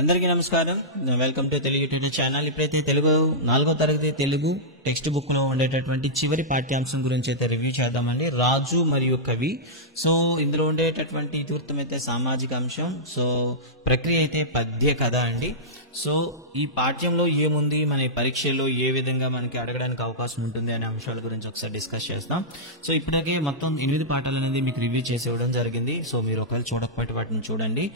అందరికీ నమస్కారం. Welcome to Telugu YouTube channel. ఇప్పుడైతే తెలుగు 4వ తరగతి తెలుగు టెక్స్ట్ బుక్ లో ఉండేటటువంటి చివరి పాఠ్యాంశం గురించి అయితే రివ్యూ చేద్దామండి. రాజు మరియు కవి. సో ఇందులో ఉండేటటువంటి ఇతివృత్తం అయితే సామాజిక అంశం. సో ప్రక్రియ అయితే పద్య కథ అండి. సో ఈ పాఠ్యంలో ఏముంది, మన పరీక్షల్లో ఏ విధంగా మనకి అడగడానికి అవకాశం ఉంటుంది అనే అంశాల గురించి ఒకసారి డిస్కస్ చేస్తాం. సో ఇప్పటికే మొత్తం 8 పాఠాలు అనేది మీకు రివ్యూ చేసి ఇవ్వడం జరిగింది. సో మీరు ఒకవేళ చూడకపోతే వాటిని చూడండి.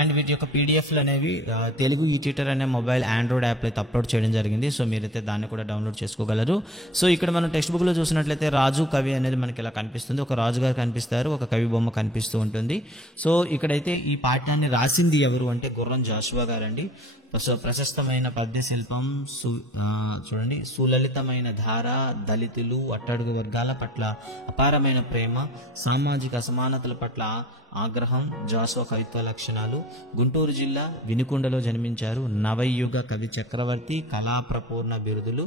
అండ్ వీటి యొక్క పీడిఎఫ్లు అనేవి తెలుగు ఈ ట్యూటర్ అనే మొబైల్ ఆండ్రాయిడ్ యాప్లో అయితే అప్లోడ్ చేయడం జరిగింది. సో మీరైతే దాన్ని కూడా డౌన్లోడ్ చేసుకోగలరు. సో ఇక్కడ మనం టెక్స్ట్ బుక్ లో చూసినట్లయితే రాజు కవి అనేది మనకి ఇలా కనిపిస్తుంది. ఒక రాజు గారు కనిపిస్తారు, ఒక కవి బొమ్మ కనిపిస్తూ ఉంటుంది. సో ఇక్కడైతే ఈ పాఠ్యాన్ని రాసింది ఎవరు అంటే గుర్రం జాషువా గారండి. సో ప్రశస్తమైన పద్య శిల్పం, చూడండి, సులలితమైన ధార, దళితులు, అట్టడుగు వర్గాల పట్ల అపారమైన ప్రేమ, సామాజిక అసమానతల పట్ల ఆగ్రహం, జాషువా కవిత్వ లక్షణాలు. గుంటూరు జిల్లా వినుకొండలో జన్మించారు. నవయుగ కవి చక్రవర్తి, కళాప్రపూర్ణ బిరుదులు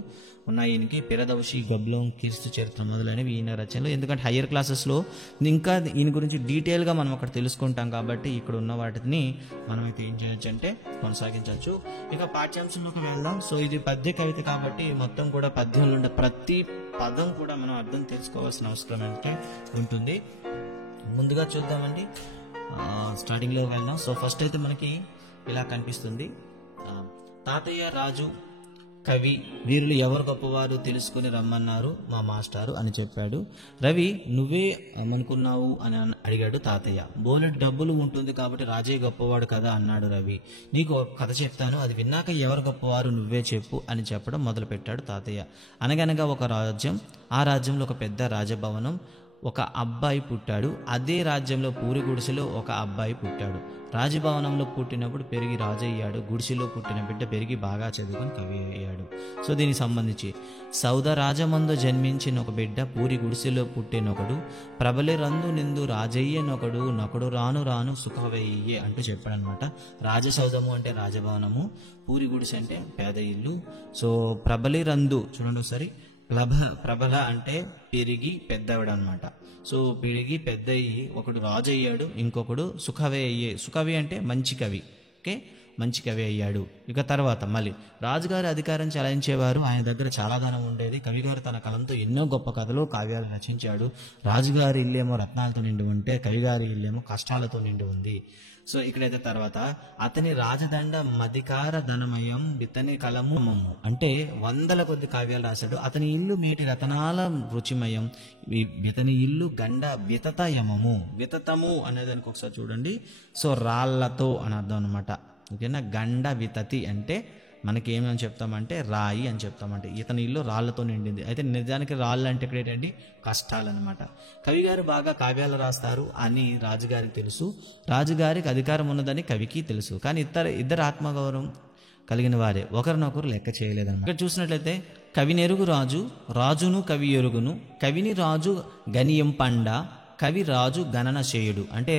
ఉన్నాయి ఈయనకి. పిరదవషి, గొబ్లం, కీర్తి చరిత్ర మొదలైనవి ఈయన రచనలు. ఎందుకంటే హయ్యర్ క్లాసెస్లో ఇంకా ఈయన గురించి డీటెయిల్గా మనం అక్కడ తెలుసుకుంటాం కాబట్టి ఇక్కడ ఉన్న వాటిని మనం అయితే ఏం చేయొచ్చు అంటే కొనసాగించవచ్చు. ఇక పాఠ్యాంశంలోకి వెళ్దాం. సో ఇది పద్య కవిత కాబట్టి మొత్తం కూడా పద్యంలో ఉండే ప్రతి పదం కూడా మనం అర్థం తెలుసుకోవాల్సిన అవసరం అయితే ఉంటుంది. ముందుగా చూద్దామండి, స్టార్టింగ్ లో వెళ్దాం. సో ఫస్ట్ అయితే మనకి ఇలా కనిపిస్తుంది, తాతయ్య, రాజు, కవి వీరులు ఎవరు గొప్పవారు తెలుసుకుని రమ్మన్నారు మా మాస్టారు అని చెప్పాడు. రవి, నువ్వే అనుకున్నావు అని అడిగాడు తాతయ్య. బోలెడు డబ్బులు ఉంటుంది కాబట్టి రాజే గొప్పవాడు కదా అన్నాడు రవి. నీకు ఒక కథ చెప్తాను, అది విన్నాక ఎవరు గొప్పవారు నువ్వే చెప్పు అని చెప్పడం మొదలు పెట్టాడు తాతయ్య. అనగనగా ఒక రాజ్యం, ఆ రాజ్యంలో ఒక పెద్ద రాజభవనం, ఒక అబ్బాయి పుట్టాడు. అదే రాజ్యంలో పూరి గుడిసెలో ఒక అబ్బాయి పుట్టాడు. రాజభవనంలో పుట్టినప్పుడు పెరిగి రాజు అయ్యాడు. గుడిసెలో పుట్టిన బిడ్డ పెరిగి బాగా చదువుకొని కవి అయ్యాడు. సో దీనికి సంబంధించి సౌద రాజమందు జన్మించిన ఒక బిడ్డ పూరి గుడిసెలో పుట్టినొకడు, ప్రబలి రందు నిందు రాజయ్యనొకడు, నొకడు రాను రాను సుఖవయ్యే అంటూ చెప్పాడనమాట. రాజసౌధము అంటే రాజభవనము, పూరి గుడిసె అంటే పేద ఇల్లు. సో ప్రబలి రందు చూడండి ఒకసారి, ప్రబల అంటే పెరిగి పెద్దవాడు అనమాట. సో పెరిగి పెద్ద అయ్యి ఒకడు రాజు అయ్యాడు, ఇంకొకడు సుఖవే అయ్యే. సుఖవి అంటే మంచి కవి. ఓకే, మంచి కవి అయ్యాడు. ఇక తర్వాత మళ్ళీ రాజుగారి అధికారం చెలాయించేవారు. ఆయన దగ్గర చాలా ధనం ఉండేది. కవిగారు తన కలంతో ఎన్నో గొప్ప కథలు, కావ్యాలు రచించాడు. రాజుగారి ఇల్లేమో రత్నాలతో నిండి ఉంటే కవిగారి ఇల్లేమో కష్టాలతో నిండి ఉంది. సో ఇక్కడైతే తర్వాత అతని రాజదండ మధికార ధనమయం, ఇతని కలము అంటే 100 కొద్ది కావ్యాలు రాశాడు. అతని ఇల్లు మేటి రతనాల రుచిమయం, ఇతని ఇల్లు గండ వితతయమము. వితతము అనేదానికి ఒకసారి చూడండి. సో రాళ్లతో అని అర్థం అనమాట. ఓకేనా. గండ వితతి అంటే మనకి ఏమని చెప్తామంటే రాయి అని చెప్తామంటే ఇతని ఇల్లు రాళ్లతో నిండింది. అయితే నిజానికి రాళ్ళు అంటే ఇక్కడ ఏంటండి కష్టాలన్నమాట. కవిగారు బాగా కావ్యాలు రాస్తారు అని రాజుగారికి తెలుసు. రాజుగారికి అధికారం ఉన్నదని కవికి తెలుసు. కానీ ఇద్దరు ఆత్మగౌరవం కలిగిన వారే, ఒకరినొకరు లెక్క చేయలేదన్నమాట. ఇక్కడ చూసినట్లయితే కవినెరుగు రాజు, రాజును కవి ఎరుగును, కవిని రాజు గనియం పండ, కవి రాజు గణన చేయుడు. అంటే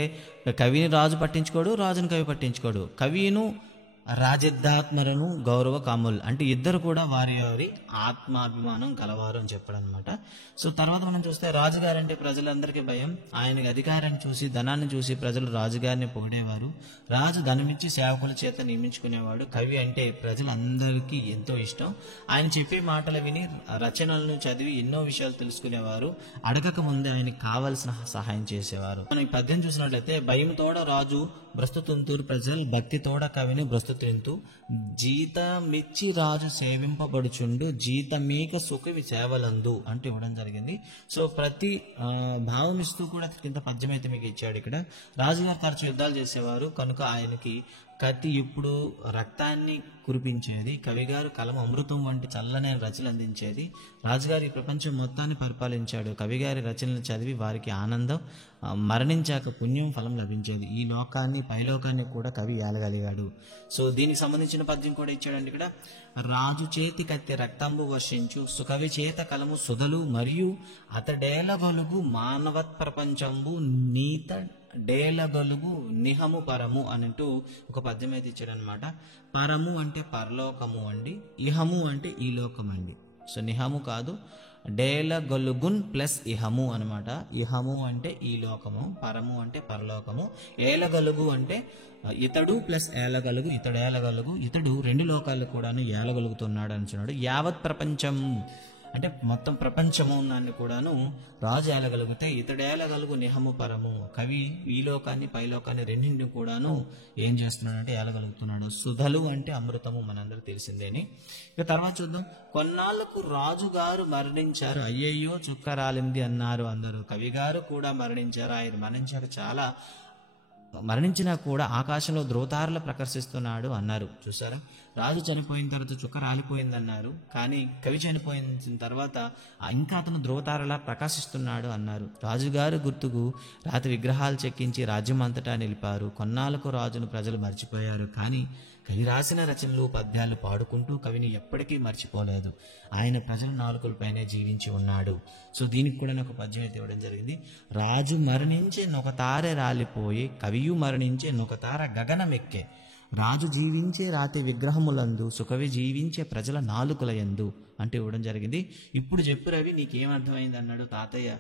కవిని రాజు పట్టించుకోడు, రాజును కవి పట్టించుకోడు. కవిను రాజద్ధాత్మలను గౌరవ కాములు అంటే ఇద్దరు కూడా వారి వారి ఆత్మాభిమానం గలవారు అని చెప్పాడు అనమాట. సో తర్వాత మనం చూస్తే రాజుగారు అంటే ప్రజలందరికీ భయం. ఆయనకి అధికారాన్ని చూసి, ధనాన్ని చూసి ప్రజలు రాజుగారిని పొగిడేవారు. రాజు ధనమిచ్చి సేవకుల చేత నియమించుకునేవాడు. కవి అంటే ప్రజలందరికీ ఎంతో ఇష్టం. ఆయన చెప్పే మాటలు విని రచనలను చదివి ఎన్నో విషయాలు తెలుసుకునేవారు. అడగక ముందే ఆయనకి కావలసిన సహాయం చేసేవారు. మనం ఈ పద్యం చూసినట్లయితే భయం తోడ రాజు బ్రస్తుతుంతూరు ప్రజలు, భక్తి తోడ కవిని బ్రస్తుతింతు, జీతమిచ్చి రాజు సేవింపబడుచుండు, జీతమీక సుఖవి సేవలందు అంటూ ఇవ్వడం జరిగింది. సో ప్రతి భావం ఇస్తూ కూడా కింద పద్యం అయితే మీకు ఇచ్చాడు. ఇక్కడ రాజుగారు తరచు యుద్ధాలు చేసేవారు కనుక ఆయనకి కత్తి ఇప్పుడు రక్తాన్ని కురిపించేది. కవిగారు కలం అమృతం వంటి చల్లనే రచనలు అందించేది. రాజుగారి ప్రపంచం మొత్తాన్ని పరిపాలించాడు. కవిగారి రచనలు చదివి వారికి ఆనందం, మరణించాక పుణ్యం ఫలం లభించేది. ఈ లోకాన్ని పైలోకాన్ని కూడా కవి ఏలగలిగాడు. సో దీనికి సంబంధించిన పద్యం కూడా ఇచ్చాడండి ఇక్కడ. రాజు చేతి కత్తి రక్తంబు వర్షించు, సుకవి చేత కలము సుధలు మరియు అతడేలగొలుగు మానవత్ ప్రపంచంబు నీత డేలగలుగు నిహము పరము అనంటూ ఒక పద్యం అయితే ఇచ్చాడనమాట. పరము అంటే పరలోకము అండి, ఇహము అంటే ఈ లోకం అండి. సో నిహము కాదు, డేలగలుగున్ ప్లస్ ఇహము అనమాట. ఇహము అంటే ఈ లోకము, పరము అంటే పరలోకము, ఏలగలుగు అంటే ఇతడు ప్లస్ ఏలగలుగు, ఇతడు ఏలగలుగు, ఇతడు రెండు లోకాలు కూడాను ఏలగలుగుతున్నాడు అంటున్నాడు. యావత్ ప్రపంచం అంటే మొత్తం ప్రపంచము దాన్ని కూడాను రాజు ఏలగలిగితే ఇతడు ఏలగలుగు నిహము పరము. కవి ఈ లోకాన్ని పైలోకాన్ని రెండింటిని కూడాను ఏం చేస్తున్నాడంటే ఏలగలుగుతున్నాడు. సుధలు అంటే అమృతము మనందరూ తెలిసిందేని. ఇక తర్వాత చూద్దాం. కొన్నాళ్లకు రాజుగారు మరణించారు, అయ్యయ్యో చుక్క రాలింది అన్నారు అందరూ. కవి గారు కూడా మరణించారు, ఆయన మరణించారు, చాలా మరణించినా కూడా ఆకాశంలో ధ్రువతారలు ప్రకాశిస్తున్నాడు అన్నారు. చూసారా, రాజు చనిపోయిన తర్వాత చుక్క రాలిపోయిందన్నారు, కానీ కవి చనిపోయిన తర్వాత ఇంకా అతను ధ్రువతారలా ప్రకాశిస్తున్నాడు అన్నారు. రాజుగారు గుర్తుకు రాతి విగ్రహాలు చెక్కించి రాజ్యం అంతటా నిలిపారు. కొన్నాళ్లకు రాజును ప్రజలు మర్చిపోయారు, కానీ కవి రాసిన రచనలు పద్యాలు పాడుకుంటూ కవిని ఎప్పటికీ మర్చిపోలేదు. ఆయన ప్రజల నాలుకలపైనే జీవించి ఉన్నాడు. సో దీనికి కూడా ఒక పద్యం అయితే ఇవ్వడం జరిగింది. రాజు మరణించే నొక తారె రాలిపోయి, కవియు మరణించే నొక తార గగనమెక్కే. రాజు జీవించే రాతి విగ్రహములందు, సుకవి జీవించే ప్రజల నాలుకల యందు అంటే ఇవ్వడం జరిగింది. ఇప్పుడు చెప్పు రవి, నీకేం అర్థమైంది అన్నాడు తాతయ్య.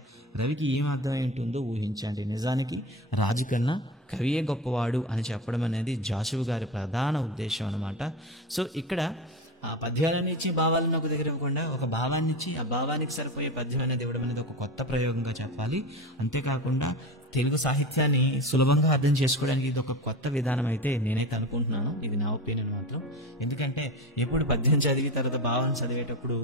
రవికి ఏం అర్థమై ఉంటుందో ఊహించండి. నిజానికి రాజు కన్నా కవియే గొప్పవాడు అని చెప్పడం అనేది జాషువా గారి ప్రధాన ఉద్దేశం అనమాట. సో ఇక్కడ ఆ పద్యాలను ఇచ్చి భావాలను ఒక దగ్గర ఇవ్వకుండా ఒక భావాన్ని ఇచ్చి ఆ భావానికి సరిపోయే పద్యం అనేది ఇవ్వడం అనేది ఒక కొత్త ప్రయోగంగా చెప్పాలి. అంతేకాకుండా తెలుగు సాహిత్యాన్ని సులభంగా అర్థం చేసుకోవడానికి ఇది ఒక కొత్త విధానం అయితే నేనైతే అనుకుంటున్నాను. ఇది నా ఒపీనియన్ మాత్రం. ఎందుకంటే ఎప్పుడు పద్యం చదివి తర్వాత భావం చదివేటప్పుడు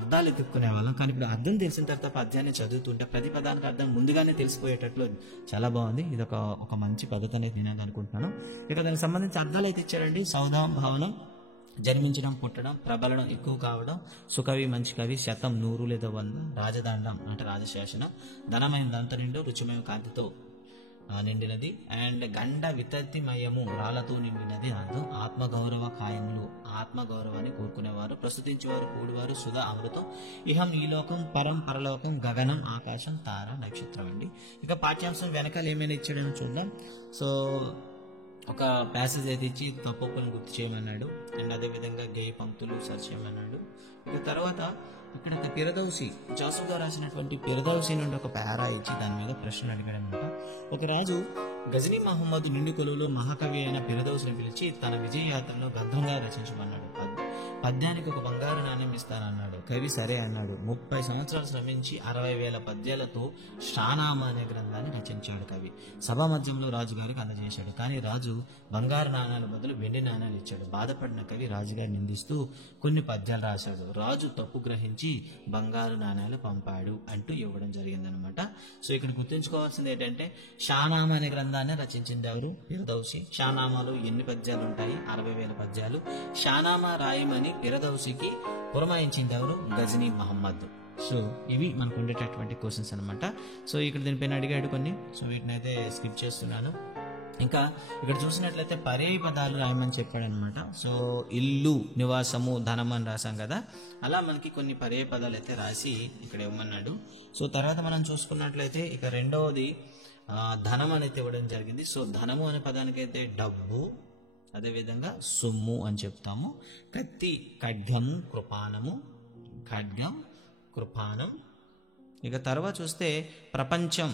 అర్థాలు ఎత్తుక్కునే వాళ్ళం, కానీ ఇప్పుడు అర్థం తెలిసిన తర్వాత పద్యాన్ని చదువుతుంటే ప్రతి పదానికి అర్థం ముందుగానే తెలిసిపోయేటట్లు చాలా బాగుంది. ఇది ఒక మంచి పద్ధతి అనేది నేను అనుకుంటున్నాను. ఇక దానికి సంబంధించి అర్థాలు అయితే ఇచ్చారండి. సౌధం భవనం, జన్మించడం, పుట్టడం, ప్రబలడం, ఎక్కువ కావడం, సుకవి మంచి కవి, శతం 100 లేదా 100, రాజదండం అంటే రాజశాసనం, ధనమైన దంతనిండు, రుచిమయ కాంతితో నిండినది, అండ్ గండ వితర్తిమయము రాళ్లతో నిండినది అర్థం. ఆత్మగౌరవ కాయములు, ఆత్మగౌరవాన్ని కోరుకునేవారు, ప్రస్తుతించేవారు, కూడివారు, సుధా అమృతం, ఇహం ఈ లోకం, పరం పరలోకం, గగనం ఆకాశం, తార నక్షత్రం అండి. ఇక పాఠ్యాంశం వెనకాల ఏమైనా ఇచ్చాడని చూద్దాం. సో ఒక ప్యాసేజ్ అయితే ఇచ్చి తప్పులను గుర్తు చేయమన్నాడు, అండ్ అదేవిధంగా గేయ పంక్తులు సర్చ్ చేయమన్నాడు. ఇక తర్వాత ఇక్కడ పిరదౌసి, జాషువా రాసినటువంటి పిరదౌసి నుండి ఒక పారా ఇచ్చి దాని మీద ప్రశ్నలు అడిగాడు అనమాట. ఒక రాజు గజనీ మహమ్మద్ నిండు కొలువులో మహాకవి అయిన పిరదౌసిని పిలిచి తన విజయ యాత్రలో గద్యంగా రచించమన్నాడు. పద్యానికి ఒక బంగారు నాణ్యం ఇస్తానన్నాడు. కవి సరే అన్నాడు. 30 సంవత్సరాలు శ్రమించి 60,000 పద్యాలతో షానామా అనే గ్రంథాన్ని రచించాడు కవి. సభా మధ్యంలో రాజుగారికి అందజేశాడు, కానీ రాజు బంగారు నాణాల బదులు వెండి నాణాలు ఇచ్చాడు. బాధపడిన కవి రాజుగారిని నిందిస్తూ కొన్ని పద్యాలు రాశాడు. రాజు తప్పు గ్రహించి బంగారు నాణాలు పంపాడు అంటూ ఇవ్వడం జరిగిందనమాట. సో ఇక్కడ గుర్తుంచుకోవాల్సింది ఏంటంటే షానామా అనే గ్రంథాన్ని రచించింది ఎవరు? పిరదౌసి. షానామాలో ఎన్ని పద్యాలు ఉంటాయి? 60,000 పద్యాలు. షానామా రాయమని పిరదౌసికి పురమాయించింది ఎవరు? గజనీ మహమ్మద్. సో ఇవి మనకు ఉండేటటువంటి క్వశ్చన్స్ అనమాట. సో ఇక్కడ దీనిపైన అడిగాడు కొన్ని, సో వీటిని అయితే స్కిప్ చేస్తున్నాను. ఇంకా ఇక్కడ చూసినట్లయితే పర్యాయ పదాలు రాయమని చెప్పాడు అనమాట. సో ఇల్లు, నివాసము, ధనం అని రాసాం కదా, అలా మనకి కొన్ని పర్యాయ పదాలు అయితే రాసి ఇక్కడ ఇవ్వమన్నాడు. సో తర్వాత మనం చూసుకున్నట్లయితే ఇక రెండవది ధనం అనేది ఇవ్వడం జరిగింది. సో ధనము అనే పదానికి అయితే డబ్బు, అదేవిధంగా సొమ్ము అని చెప్తాము. కత్తి, ఖడ్గం, కృపానము, ఖడ్గం, కృపానం. ఇక తర్వాత చూస్తే ప్రపంచం,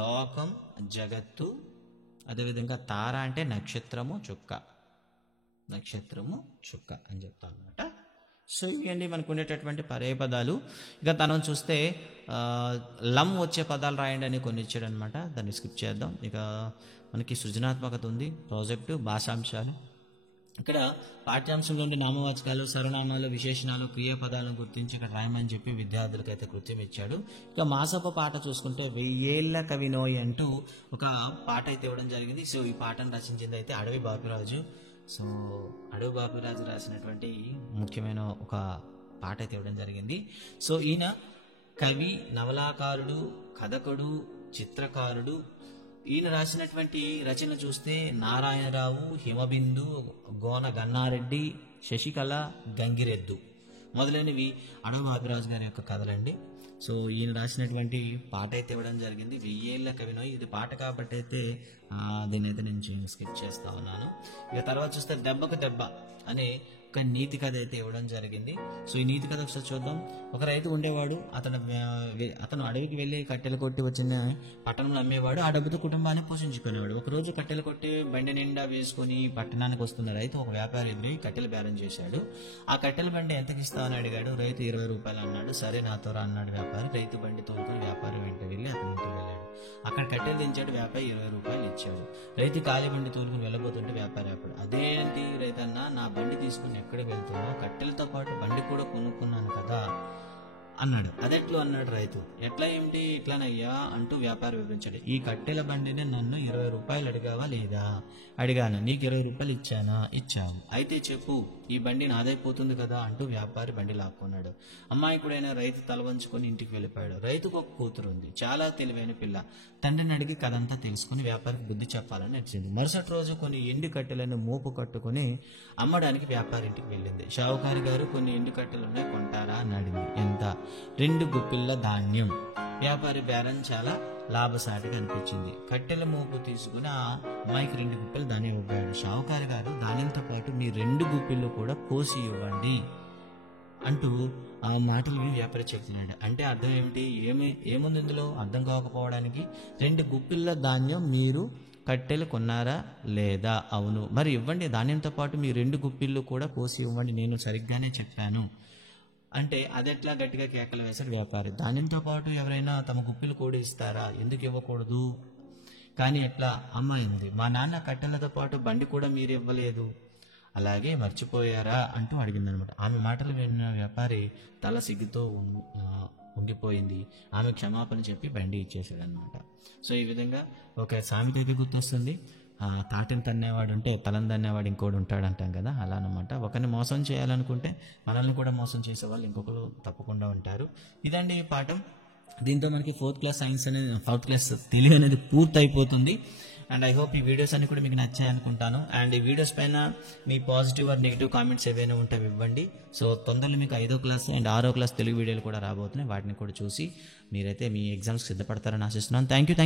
లోకం, జగత్తు, అదేవిధంగా తార అంటే నక్షత్రము, చుక్క, నక్షత్రము, చుక్క అని చెప్తాం అనమాట. సో ఇవి మనకు ఉండేటటువంటి పర్యాయ పదాలు. ఇక తనం చూస్తే లం వచ్చే పదాలు రాయండి అని కొన్ని ఇచ్చాడు అనమాట, దాన్ని స్కిప్ చేద్దాం. ఇక మనకి సృజనాత్మకత ఉంది, ప్రాజెక్టు, భాషాంశాలు. ఇక్కడ పాఠ్యాంశం నుండి నామవాచకాలు, సర్వనామాలు, విశేషణాలు, క్రియాపదాలను గుర్తించి ఇక్కడ రాయమని చెప్పి విద్యార్థులకు అయితే కృత్యం ఇచ్చాడు. ఇక మాసపు పాట చూసుకుంటే 1000 కవినోయ్ అంటూ ఒక పాట అయితే ఇవ్వడం జరిగింది. సో ఈ పాటను రచించింది అయితే అడవి బాపిరాజు. సో అడవి బాపిరాజు రాసినటువంటి ముఖ్యమైన ఒక పాట అయితే ఇవ్వడం జరిగింది. సో ఈయన కవి, నవలాకారుడు, కథకుడు, చిత్రకారుడు. ఈయన రాసినటువంటి రచనలు చూస్తే నారాయణరావు, హిమబిందు, గోన గన్నారెడ్డి, శశికళ, గంగిరెద్దు మొదలైనవి అడవి బాపిరాజు గారి యొక్క కథలండి. సో ఈయన రాసినటువంటి పాట అయితే ఇవ్వడం జరిగింది 1000 కవినోయ్. ఇది పాట కాబట్టి అయితే దీన్ని అయితే నేను స్కిప్ చేస్తా ఉన్నాను. ఇక తర్వాత చూస్తే దెబ్బకు దెబ్బ అనే ఒక నీతి కథ అయితే ఇవ్వడం జరిగింది. సో ఈ నీతి కథ ఒకసారి చూద్దాం. ఒక రైతు ఉండేవాడు. అతను అడవికి వెళ్ళి కట్టెలు కొట్టి వచ్చిన పట్టణంలో అమ్మేవాడు. ఆ డబ్బుతో కుటుంబాన్ని పోషించుకునేవాడు. ఒక రోజు కట్టెలు కొట్టి బండి నిండా వేసుకుని పట్టణానికి వస్తున్న రైతు ఒక వ్యాపారి ఎదురు కట్టెలు బేరం చేశాడు. ఆ కట్టెల బండి ఎంతకి ఇస్తావని అడిగాడు. రైతు 20 రూపాయలు అన్నాడు. సరే నాతో రా అన్నాడు వ్యాపారి. రైతు బండి తోలుకొని వ్యాపారి వెంట వెళ్ళి అతని ఇంటికి వెళ్ళాడు. అక్కడ కట్టెలు దించాడు. వ్యాపారి 20 రూపాయలు ఇచ్చాడు. రైతు ఖాళీ బండి తోలుకుని వెళ్ళబోతుంటే వ్యాపారి అప్పుడు, అదేంటి రైతన్నా, నా బండి తీసుకుని ఎక్కడికి వెళ్తున్నావు? కట్టెలతో పాటు బండి కూడా కొనుక్కున్నాను కదా అన్నాడు. అదెట్లు అన్నాడు రైతు. ఎట్లా ఏమిటి? ఇట్లానయ్యా అంటూ వ్యాపారి వివరించాడు. ఈ కట్టెల బండిని నన్ను 20 రూపాయలు అడిగావా లేదా? అడిగాను. నీకు 20 రూపాయలు ఇచ్చానా? ఇచ్చావు. అయితే చెప్పు, ఈ బండి నాదైపోతుంది కదా అంటూ వ్యాపారి బండి లాక్కున్నాడు. అమాయకుడైన రైతు తల వంచుకొని ఇంటికి వెళ్ళిపోయాడు. రైతుకు ఒక కూతురు ఉంది, చాలా తెలివైన పిల్ల. తండ్రిని అడిగి కథంతా తెలుసుకుని వ్యాపారికి బుద్ధి చెప్పాలని నచ్చింది. మరుసటి రోజు కొన్ని ఎండు కట్టెలను మోపు కట్టుకుని అమ్మడానికి వ్యాపారి ఇంటికి వెళ్ళింది. షావుకారి గారు, కొన్ని ఎండు కట్టెలు ఉన్నాయి, కొంటారా అని అడిగింది. ఎంత? 2 గుప్పిళ్ళ ధాన్యం. వ్యాపారి బేరం చాలా లాభసాటిగా అనిపించింది. కట్టెల మోపు తీసుకుని ఆ అమ్మాయికి 2 గుప్పిళ్ళ ధాన్యం ఇవ్వబోయాడు. షావుకారి గారు, ధాన్యంతో పాటు మీ 2 గుప్పిళ్ళు కూడా కోసి ఇవ్వండి అంటూ ఆ మాటలు వ్యాపారి చెప్తున్నాడు. అంటే అర్థం ఏమిటి? ఏముంది ఇందులో? అర్థం కాకపోవడానికి, 2 గుప్పిళ్ళ ధాన్యం మీరు కట్టెలు కొన్నారా లేదా? అవును. మరి ఇవ్వండి. ధాన్యంతో పాటు మీ 2 గుప్పిళ్ళు కూడా కోసి ఇవ్వండి. నేను సరిగ్గానే చెప్పాను అంటే అదెట్లా? గట్టిగా కేకలు వేశాడు వ్యాపారి. ధాన్యంతో పాటు ఎవరైనా తమ గుప్పిలు కూడా ఇస్తారా? ఎందుకు ఇవ్వకూడదు? కానీ ఎట్లా? అమ్మాయింది. మా నాన్న కట్టెలతో పాటు బండి కూడా మీరు ఇవ్వలేదు, అలాగే మర్చిపోయారా అంటూ అడిగిందనమాట. ఆమె మాటలు విన్న వ్యాపారి తల సిగ్గుతో ఉంగిపోయింది. ఆమె క్షమాపణ చెప్పి బండి ఇచ్చేసాడు అనమాట. సో ఈ విధంగా ఒక సామెత అయితే గుర్తొస్తుంది. తాటిని తన్నేవాడు ఉంటే తలని తన్నేవాడు ఇంకోటి ఉంటాడు అంటాం కదా, అలా అనమాట. ఒకరిని మోసం చేయాలనుకుంటే మనల్ని కూడా మోసం చేసే వాళ్ళు ఇంకొకరు తప్పకుండా ఉంటారు. ఇదండి ఈ పాఠం. దీంతో మనకి 4th క్లాస్ సైన్స్ అనేది, 4th క్లాస్ తెలుగు అనేది పూర్తి అయిపోతుంది. అండ్ ఐ హోప్ ఈ వీడియోస్ అన్ని కూడా మీకు నచ్చాయి అనుకుంటాను. అండ్ ఈ వీడియోస్ పైన మీ పాజిటివ్ ఆర్ నెగిటివ్ కామెంట్స్ ఏవైనా ఉంటే ఇవ్వండి. సో తొందరలో మీకు 5వ క్లాస్ అండ్ 6వ క్లాస్ తెలుగు వీడియోలు కూడా రాబోతున్నాయి. వాటిని కూడా చూసి మీరైతే మీ ఎగ్జామ్స్కి సిద్ధపడతారని ఆశిస్తున్నాను. Thank you.